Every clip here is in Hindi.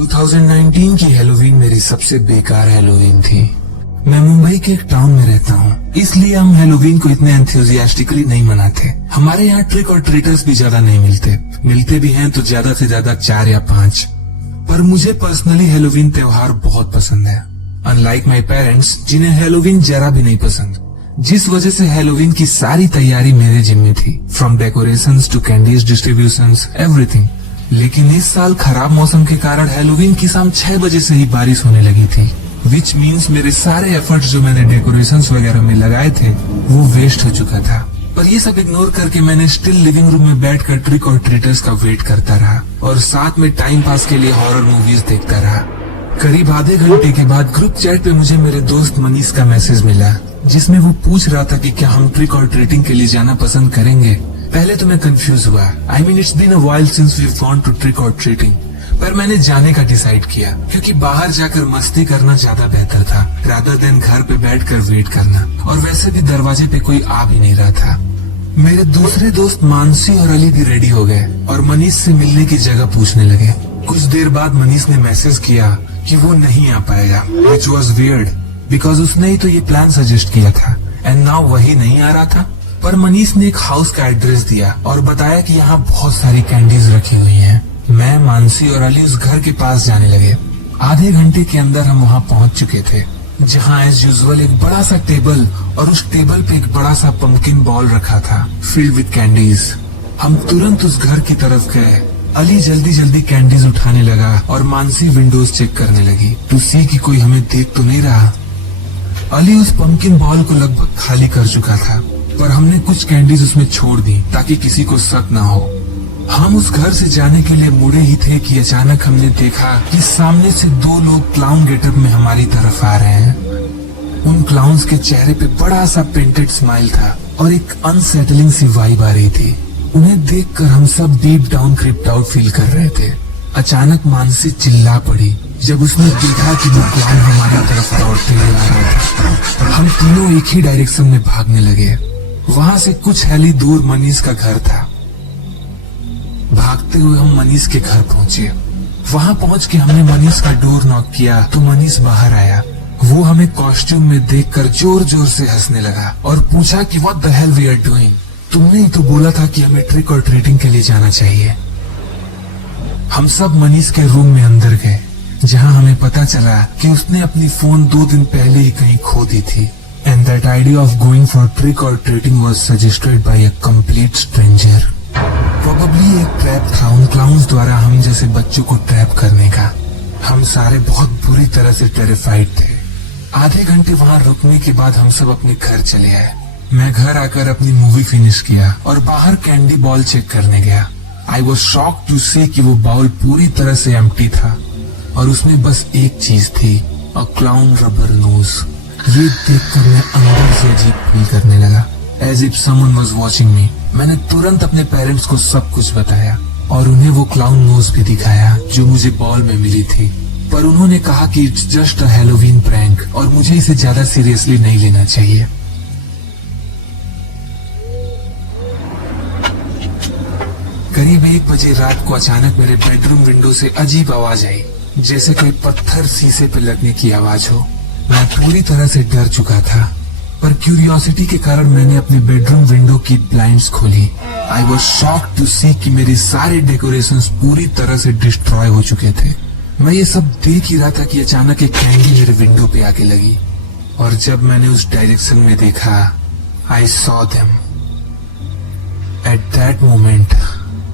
2019 की हैलोवीन मेरी सबसे बेकार हैलोवीन थी। मैं मुंबई के एक टाउन में रहता हूँ, इसलिए हम हैलोवीन को इतने एंथुसियास्टिकली नहीं मनाते। हमारे यहाँ ट्रिक और ट्रीटर्स भी ज्यादा नहीं मिलते भी हैं तो ज्यादा से ज्यादा 4 या 5। पर मुझे पर्सनली हैलोवीन त्योहार बहुत पसंद है, अनलाइक माई पेरेंट्स जिन्हें हैलोवीन जरा भी नहीं पसंद, जिस वजह से हैलोवीन की सारी तैयारी मेरे जिम्मे थी, from decorations to candies distributions everything. लेकिन इस साल खराब मौसम के कारण हैलोवीन की शाम 6 बजे से ही बारिश होने लगी थी, विच मीन्स मेरे सारे एफर्ट्स जो मैंने डेकोरेशंस वगैरह में लगाए थे वो वेस्ट हो चुका था। पर ये सब इग्नोर करके मैंने स्टिल लिविंग रूम में बैठकर ट्रिक और ट्रीटर्स का वेट करता रहा और साथ में टाइम पास के लिए हॉरर मूवीज देखता रहा। करीब आधे घंटे के बाद ग्रुप चैट पे मुझे मेरे दोस्त मनीष का मैसेज मिला, जिसमें वो पूछ रहा था कि क्या हम ट्रिक और ट्रीटिंग के लिए जाना पसंद करेंगे। पहले तो मैं कंफ्यूज हुआ, I mean it's been a while since we have gone to trick और ट्रीटिंग, पर मैंने जाने का डिसाइड किया क्योंकि बाहर जाकर मस्ती करना ज्यादा बेहतर था रादर देन घर पे बैठकर वेट करना, और वैसे भी दरवाजे पे कोई आ भी नहीं रहा था। मेरे दूसरे दोस्त मानसी और अली भी रेडी हो गए और मनीष से मिलने की जगह पूछने लगे। कुछ देर बाद मनीष ने मैसेज किया कि वो नहीं आ पाएगा, which was weird बिकॉज उसने ही तो ये प्लान सजेस्ट किया था एंड नाउ वही नहीं आ रहा था। पर मनीष ने एक हाउस का एड्रेस दिया और बताया कि यहाँ बहुत सारी कैंडीज रखी हुई हैं। मैं, मानसी और अली उस घर के पास जाने लगे। आधे घंटे के अंदर हम वहाँ पहुँच चुके थे, जहाँ एज यूजुअल एक बड़ा सा टेबल और उस टेबल पे एक बड़ा सा पंपकिन बॉल रखा था फिल्ड विद कैंडीज। हम तुरंत उस घर की तरफ गए। अली जल्दी जल्दी कैंडीज उठाने लगा और मानसी विंडोज चेक करने लगी टू सी कि कोई हमें देख तो नहीं रहा। अली उस पंपकिन बॉल को लगभग खाली कर चुका था, पर हमने कुछ कैंडीज उसमें छोड़ दी ताकि किसी को शक न हो। हम उस घर से जाने के लिए मुड़े ही थे कि अचानक हमने देखा कि सामने से 2 लोग क्लाउन गेटअप में हमारी तरफ आ रहे हैं। उन क्लाउन्स के चेहरे पे बड़ा सा पेंटेड स्माइल था और एक अनसेटलिंग सी वाइब आ रही थी। उन्हें देखकर हम सब deep down crypt out feel कर रहे थे। अचानक मानसी चिल्ला पड़ी जब उसने देखा कि वो क्लाउन हमारी तरफ दौड़ते हुए आ रहा था। हम तीनों एक ही डायरेक्शन में भागने लगे। वहाँ से कुछ हैली दूर मनीष का घर था। भागते हुए हम मनीष के घर पहुँचे। वहाँ पहुँच के हमने मनीष का डोर नॉक किया तो मनीष बाहर आया। वो हमें कॉस्ट्यूम में देखकर जोर जोर से हंसने लगा और पूछा कि what the hell we are doing, तुमने ही तो बोला था कि हमें ट्रिक और ट्रीटिंग के लिए जाना चाहिए। हम सब मनीष के रूम में अंदर गए, जहाँ हमें पता चला कि उसने अपनी फोन 2 दिन पहले ही कहीं खो दी थी and that idea of going for trick और treating was suggested by a complete stranger. Probably एक ट्रैप था उन क्लाउन्स द्वारा हम जैसे बच्चों को ट्रैप करने का। हम सारे बहुत बुरी तरह से टेरिफाइड थे। आधे घंटे वहाँ रुकने के बाद हम सब अपने घर चले आए। मैं घर आकर अपनी मूवी फिनिश किया और बाहर कैंडी बॉल चेक करने गया। आई वॉज शॉक्ड टू सी कि वो बॉल पूरी तरह से एम्प्टी था और उसमें बस एक चीज थी, अ क्लाउन रबर नोज। ये देखकर मैं अंदर से अजीब फील करने लगा, as if someone was watching me. मैंने तुरंत अपने पेरेंट्स को सब कुछ बताया और उन्हें वो क्लाउन नोज भी दिखाया जो मुझे बॉल में मिली थी, पर उन्होंने कहा कि it's just a Halloween prank और मुझे इसे ज्यादा सीरियसली नहीं लेना चाहिए। करीब 1 बजे रात को अचानक मेरे बेडरूम विंडो से अजीब आवाज आई, जैसे कोई पत्थर शीशे पे लगने की आवाज हो। मैं पूरी तरह से डर चुका था, पर क्यूरियोसिटी के कारण मैंने अपने बेडरूम विंडो की ब्लाइंड्स खोली। आई वॉज शॉक्ड टू सी कि मेरी सारे डेकोरेशंस पूरी तरह से डिस्ट्रॉय हो चुके थे। मैं ये सब देख ही रहा था कि अचानक एक कैंडी मेरे विंडो पे आके लगी और जब मैंने उस डायरेक्शन में देखा, I saw them. At that moment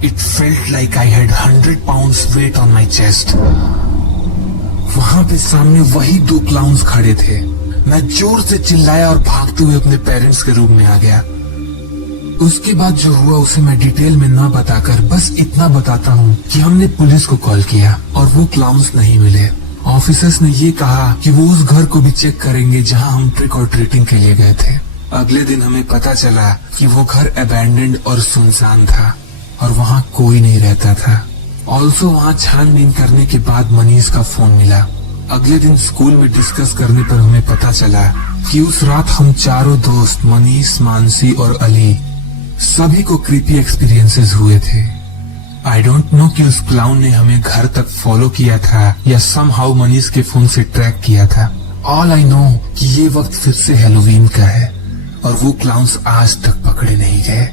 it felt like I had 100 pounds weight on my chest. वहां पे सामने वही 2 क्लाउन्स खड़े थे। मैं जोर से चिल्लाया और भागते हुए अपने पेरेंट्स के रूम में आ गया। उसके बाद जो हुआ उसे मैं डिटेल में ना बताकर बस इतना बताता हूँ कि हमने पुलिस को कॉल किया और वो क्लाउन्स नहीं मिले। ऑफिसर्स ने ये कहा कि वो उस घर को भी चेक करेंगे जहाँ हम ट्रिक और ट्रीटिंग के लिए गए थे। अगले दिन हमें पता चला कि वो घर अबैंडन्ड और सुनसान था और वहाँ कोई नहीं रहता था। ऑल्सो वहाँ छानबीन करने के बाद मनीष का फोन मिला। अगले दिन स्कूल में डिस्कस करने पर हमें पता चला कि उस रात हम चारों दोस्त मनीष, मानसी और अली सभी को क्रीपी एक्सपीरियंसेस हुए थे। आई डोंट नो कि उस क्लाउन ने हमें घर तक फॉलो किया था या समहाउ मनीष के फोन से ट्रैक किया था। ऑल आई नो कि ये वक्त फिर से हैलोवीन का है और वो क्लाउन्स आज तक पकड़े नहीं गए।